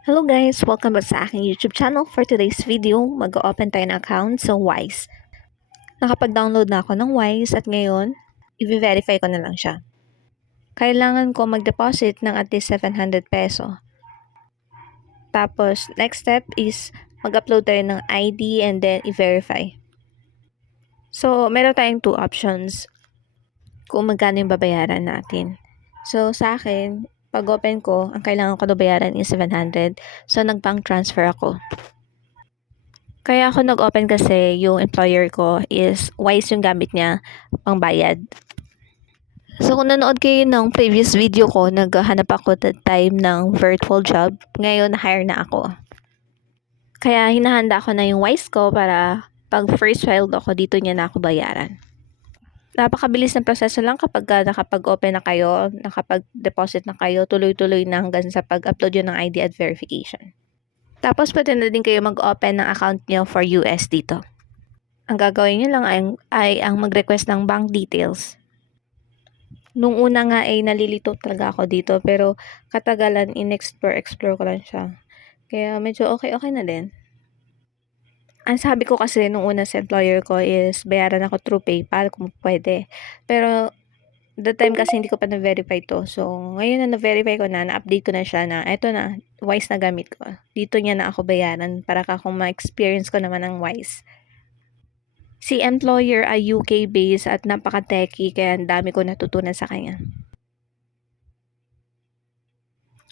Hello guys! Welcome back sa aking YouTube channel. For today's video, mag-open tayo ng account sa Wise. Nakapag-download na ako ng Wise at ngayon, i-verify ko na lang siya. Kailangan ko mag-deposit ng at least 700 peso. Tapos, next step is mag-upload tayo ng ID and then i-verify. So, meron tayong two options kung magkano yung babayaran natin. So, sa akin, pag-open ko, ang kailangan ko na bayaran is 700. So, nag-bank transfer ako. Kaya ako nag-open kasi yung employer ko is Wise yung gamit niya pang bayad. So kung nanood kayo ng previous video ko, naghahanap ako that time ng virtual job. Ngayon, hire na ako. Kaya hinahanda ko na yung Wise ko para pag first filed ako, dito niya na ako bayaran. Napakabilis ng proseso lang kapag nakapag-open na kayo, nakapag-deposit na kayo, tuloy-tuloy na hanggang sa pag-upload yun ng ID at verification. Tapos pwede na din kayo mag-open ng account nyo for US dito. Ang gagawin nyo lang ay ang mag-request ng bank details. Nung una nga ay nalilito talaga ako dito pero katagalan in-explore ko lang siya. Kaya medyo okay na din. Ang sabi ko kasi nung una sa employer ko is bayaran ako through PayPal kung pwede. Pero that time kasi hindi ko pa na-verify to. So, ngayon na na-verify ko na, na-update ko na siya na eto na, Wise na gamit ko. Dito niya na ako bayaran para kung ma-experience ko naman ang Wise. Si employer ay UK-based at napaka-techy kaya ang dami ko natutunan sa kanya.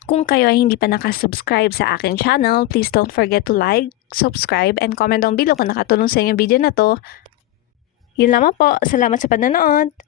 Kung kayo ay hindi pa nakasubscribe sa aking channel, please don't forget to like, subscribe, and comment down below kung nakatulong sa inyo video na to. Yun lamang po. Salamat sa panonood!